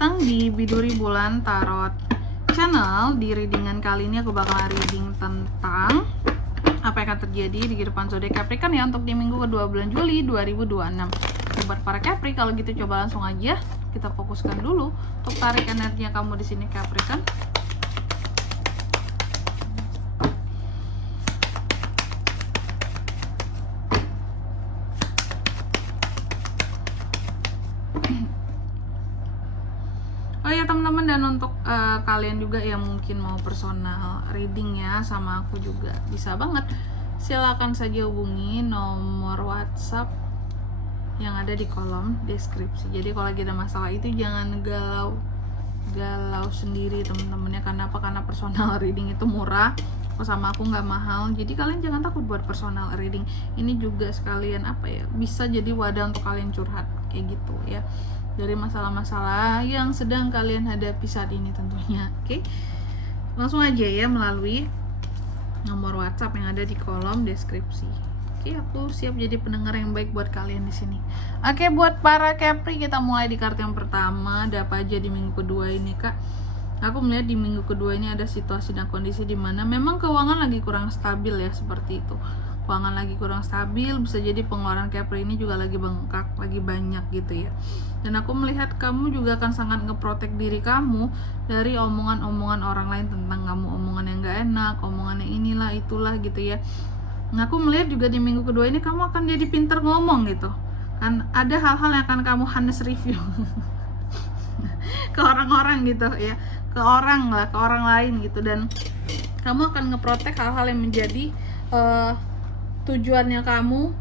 datang di Biduri Bulan Tarot Channel. Di readingan kali ini aku bakal reading tentang apa yang akan terjadi di kehidupan zodiak Capricorn ya untuk di minggu kedua bulan Juli 2026. Buat para Capri, kalau gitu coba langsung aja kita fokuskan dulu untuk tarik energinya kamu di sini Capricorn. Oh ya teman-teman, dan untuk kalian juga yang mungkin mau personal reading ya sama aku juga bisa banget, silakan saja hubungi nomor WhatsApp yang ada di kolom deskripsi. Jadi kalau lagi ada masalah itu jangan galau sendiri teman-teman ya. Karena apa? Karena personal reading itu murah, sama aku nggak mahal, jadi kalian jangan takut buat personal reading. Ini juga sekalian apa ya, bisa jadi wadah untuk kalian curhat kayak gitu ya, dari masalah-masalah yang sedang kalian hadapi saat ini tentunya. Oke, langsung aja ya melalui nomor WhatsApp yang ada di kolom deskripsi. Oke, aku siap jadi pendengar yang baik buat kalian di sini. Oke, buat para Capri, kita mulai di kartu yang pertama. Ada apa aja di minggu kedua ini, Kak? Aku melihat di minggu kedua ini ada situasi dan kondisi di mana memang keuangan lagi kurang stabil ya, seperti itu. Keuangan lagi kurang stabil, bisa jadi pengeluaran Capri ini juga lagi bengkak, lagi banyak gitu ya. Dan aku melihat kamu juga akan sangat ngeprotek diri kamu dari omongan-omongan orang lain tentang kamu, omongan yang gak enak, omongan yang inilah itulah gitu ya. Nah, aku melihat juga di minggu kedua ini kamu akan jadi pinter ngomong gitu kan, ada hal-hal yang akan kamu honest review ke orang-orang gitu ya, ke orang lain gitu, dan kamu akan ngeprotek hal-hal yang menjadi tujuannya kamu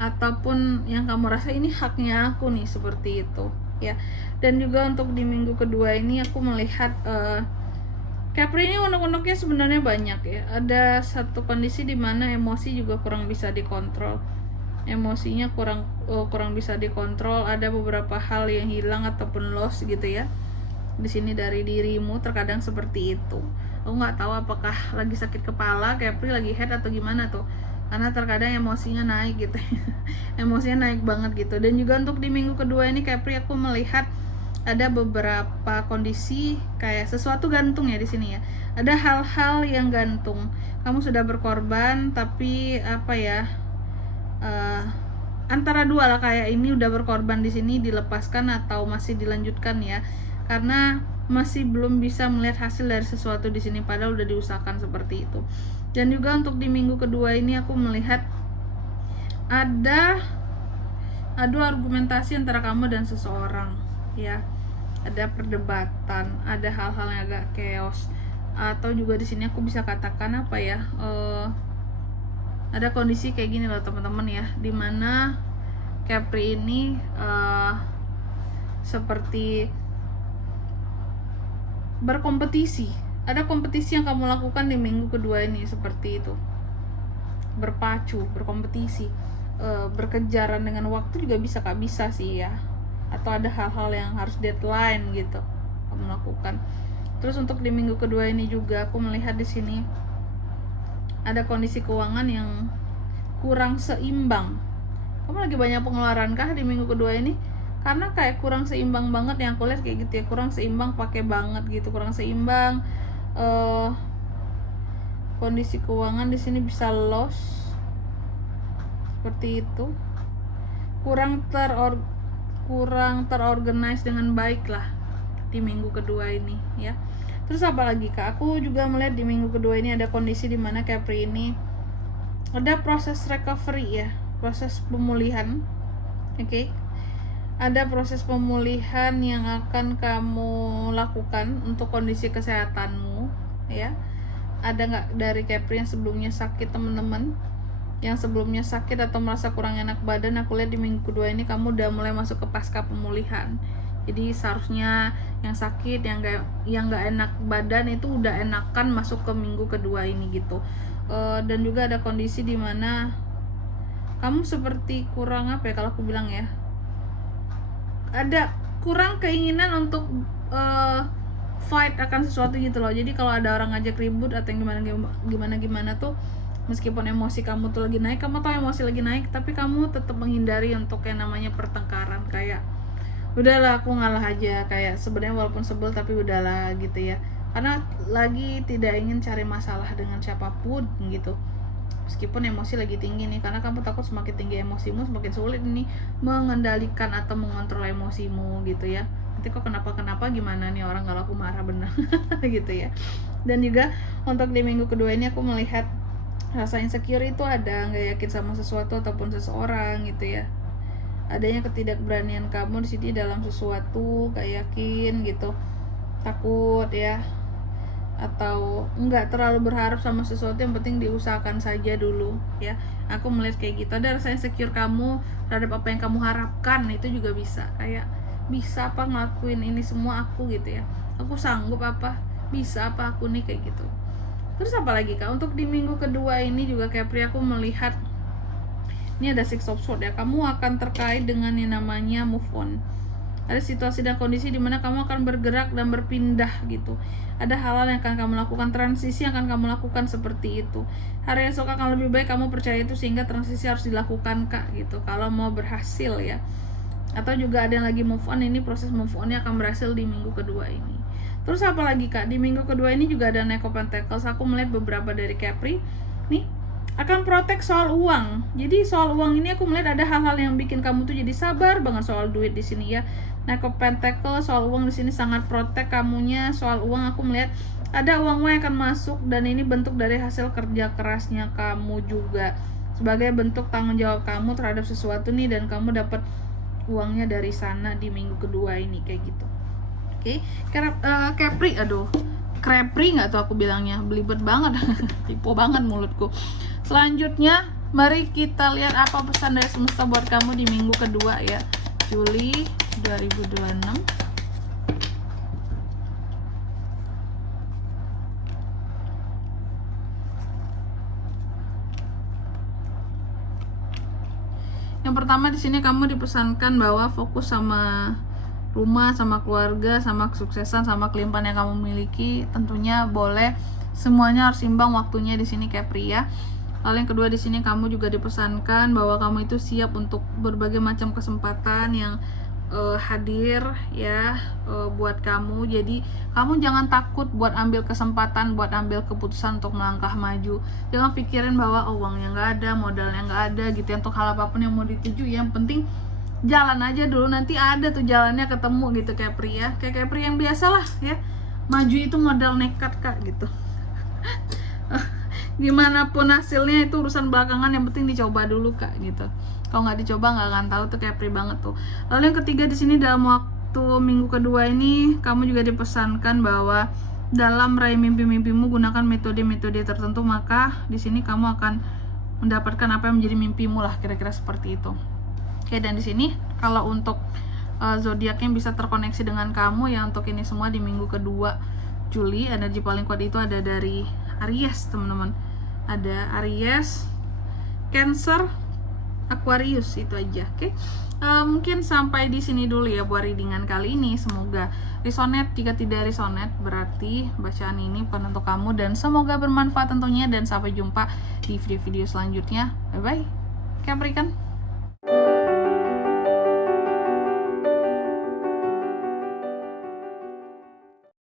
ataupun yang kamu rasa ini haknya aku nih, seperti itu ya. Dan juga untuk di minggu kedua ini aku melihat Capri ini unek-uneknya sebenarnya banyak ya. Ada satu kondisi di mana emosi juga kurang bisa dikontrol, emosinya kurang bisa dikontrol. Ada beberapa hal yang hilang ataupun loss gitu ya di sini dari dirimu, terkadang seperti itu. Aku nggak tahu apakah lagi sakit kepala Capri, lagi head atau gimana tuh, karena terkadang emosinya naik gitu emosinya naik banget gitu. Dan juga untuk di minggu kedua ini Capri, aku melihat ada beberapa kondisi kayak sesuatu gantung ya di sini ya. Ada hal-hal yang gantung, kamu sudah berkorban tapi apa ya, antara dua lah, kayak ini udah berkorban di sini, dilepaskan atau masih dilanjutkan ya, karena masih belum bisa melihat hasil dari sesuatu di sini padahal udah diusahakan seperti itu. Dan juga untuk di minggu kedua ini aku melihat ada adu argumentasi antara kamu dan seseorang ya, ada perdebatan, ada hal-hal yang agak chaos, atau juga di sini aku bisa katakan apa ya, ada kondisi kayak gini loh teman-teman ya, dimana Capri ini seperti berkompetisi. Ada kompetisi yang kamu lakukan di minggu kedua ini seperti itu, berpacu, berkompetisi, berkejaran dengan waktu juga bisa Kak, bisa sih ya, atau ada hal-hal yang harus deadline gitu kamu lakukan. Terus untuk di minggu kedua ini juga aku melihat di sini ada kondisi keuangan yang kurang seimbang. Kamu lagi banyak pengeluaran kah di minggu kedua ini? Karena kayak kurang seimbang banget yang aku lihat kayak gitu ya, kurang seimbang, pakai banget gitu, kurang seimbang. Kondisi keuangan di sini bisa loss seperti itu, kurang terorganize dengan baik lah di minggu kedua ini ya. Terus apa lagi Kak? Aku juga melihat di minggu kedua ini ada kondisi di mana Capri ini ada proses recovery ya, proses pemulihan. Oke. Ada proses pemulihan yang akan kamu lakukan untuk kondisi kesehatanmu ya. Ada nggak dari Capri yang sebelumnya sakit teman-teman, yang sebelumnya sakit atau merasa kurang enak badan? Aku lihat di minggu kedua ini kamu udah mulai masuk ke pasca pemulihan. Jadi seharusnya yang sakit, yang nggak enak badan itu udah enakan masuk ke minggu kedua ini gitu. Dan juga ada kondisi di mana kamu seperti kurang apa ya, kalau aku bilang ya, ada kurang keinginan untuk fight akan sesuatu gitu loh. Jadi kalau ada orang ngajak ribut atau yang gimana tuh, meskipun emosi kamu tuh lagi naik, kamu tahu emosi lagi naik, tapi kamu tetap menghindari untuk yang namanya pertengkaran. Kayak udahlah aku ngalah aja, kayak sebenarnya walaupun sebel tapi udahlah gitu ya, karena lagi tidak ingin cari masalah dengan siapapun gitu. Meskipun emosi lagi tinggi nih, karena kamu takut semakin tinggi emosimu semakin sulit nih mengendalikan atau mengontrol emosimu gitu ya. Nanti kok kenapa gimana nih orang kalau aku marah benar gitu ya. Dan juga untuk di minggu kedua ini aku melihat rasa insecure itu ada, nggak yakin sama sesuatu ataupun seseorang gitu ya. Adanya ketidakberanian kamu di sini dalam sesuatu, gak yakin gitu, takut ya, atau enggak terlalu berharap sama sesuatu, yang penting diusahakan saja dulu ya. Aku melihat kayak gitu, ada rasa insecure kamu terhadap apa yang kamu harapkan, itu juga bisa kayak, bisa apa ngelakuin ini semua aku gitu ya, aku sanggup apa, bisa apa aku nih, kayak gitu. Terus apa lagi kak, untuk di minggu kedua ini juga Capri aku melihat ini ada Six of Swords ya, kamu akan terkait dengan yang namanya move on. Ada situasi dan kondisi di mana kamu akan bergerak dan berpindah gitu. Ada hal-hal yang akan kamu lakukan, transisi yang akan kamu lakukan seperti itu. Hari esok akan lebih baik, kamu percaya itu, sehingga transisi harus dilakukan kak gitu, kalau mau berhasil ya. Atau juga ada yang lagi move on, ini proses move onnya akan berhasil di minggu kedua ini. Terus apa lagi kak, di minggu kedua ini juga ada Knight of Pentacles. Aku melihat beberapa dari Capri nih akan protek soal uang. Jadi soal uang ini aku melihat ada hal-hal yang bikin kamu tuh jadi sabar banget soal duit di sini ya. Knight of Pentacles soal uang di sini sangat protek kamunya soal uang. Aku melihat ada uang-uang yang akan masuk, dan ini bentuk dari hasil kerja kerasnya kamu juga, sebagai bentuk tanggung jawab kamu terhadap sesuatu nih, dan kamu dapat uangnya dari sana di minggu kedua ini kayak gitu. Oke, Capri, aduh, Capri nggak tuh aku bilangnya, belibet banget, tipu banget mulutku. Selanjutnya, mari kita lihat apa pesan dari semesta buat kamu di minggu kedua ya, Juli 2026. Yang pertama di sini kamu dipesankan bahwa fokus sama rumah, sama keluarga, sama kesuksesan, sama kelimpahan yang kamu miliki. Tentunya boleh, semuanya harus imbang waktunya di sini Capri ya. Lalu yang kedua di sini kamu juga dipesankan bahwa kamu itu siap untuk berbagai macam kesempatan yang hadir ya buat kamu. Jadi kamu jangan takut buat ambil kesempatan, buat ambil keputusan untuk melangkah maju. Jangan pikirin bahwa uangnya nggak ada, modalnya nggak ada gitu ya, untuk hal apapun yang mau dituju. Yang penting jalan aja dulu, nanti ada tuh jalannya ketemu gitu Capri ya. Kayak Capri yang biasa lah ya, maju itu modal nekat kak gitu. Gimana pun hasilnya itu urusan belakangan, yang penting dicoba dulu kak gitu. Kalau nggak dicoba nggak akan tahu tuh, Capri banget tuh. Lalu yang ketiga di sini, dalam waktu minggu kedua ini kamu juga dipesankan bahwa dalam meraih mimpi-mimpimu gunakan metode-metode tertentu, maka di sini kamu akan mendapatkan apa yang menjadi mimpimu lah, kira-kira seperti itu. Oke, dan di sini kalau untuk zodiak yang bisa terkoneksi dengan kamu ya, untuk ini semua di minggu kedua Juli, energi paling kuat itu ada dari Aries teman-teman. Ada Aries, Cancer, Aquarius, itu aja. Oke. Mungkin sampai di sini dulu ya buat readingan kali ini. Semoga resonate. Jika tidak resonate, berarti bacaan ini bukan untuk kamu, dan semoga bermanfaat tentunya, dan sampai jumpa di video-video selanjutnya. Bye bye. Capricorn.